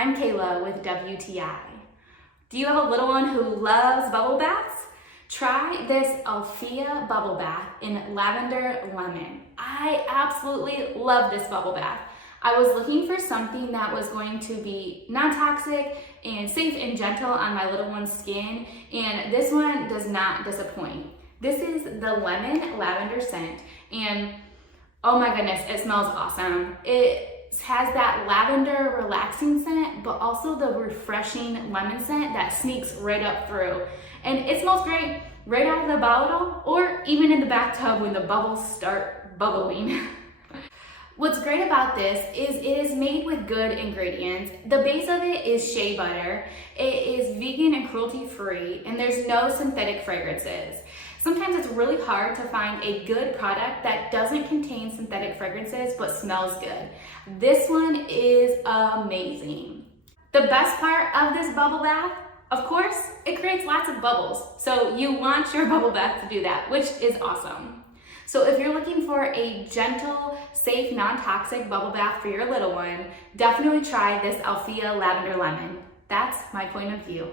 I'm Kayla with WTI. Do you have a little one who loves bubble baths? Try this Alaffia bubble bath in lavender lemon. I absolutely love this bubble bath. I was looking for something that was going to be non-toxic and safe and gentle on my little one's skin, and this one does not disappoint. This is the lemon lavender scent, and oh my goodness, it smells awesome. It has that lavender relaxing scent, but also the refreshing lemon scent that sneaks right up through. And it smells great right out of the bottle or even in the bathtub when the bubbles start bubbling. What's great about this is it is made with good ingredients. The base of it is shea butter. It is vegan and cruelty-free, and there's no synthetic fragrances. Sometimes it's really hard to find a good product that doesn't contain synthetic fragrances but smells good. This one is amazing. The best part of this bubble bath, of course, it creates lots of bubbles. So you want your bubble bath to do that, which is awesome. So if you're looking for a gentle, safe, non-toxic bubble bath for your little one, definitely try this Alaffia Lavender Lemon. That's my point of view.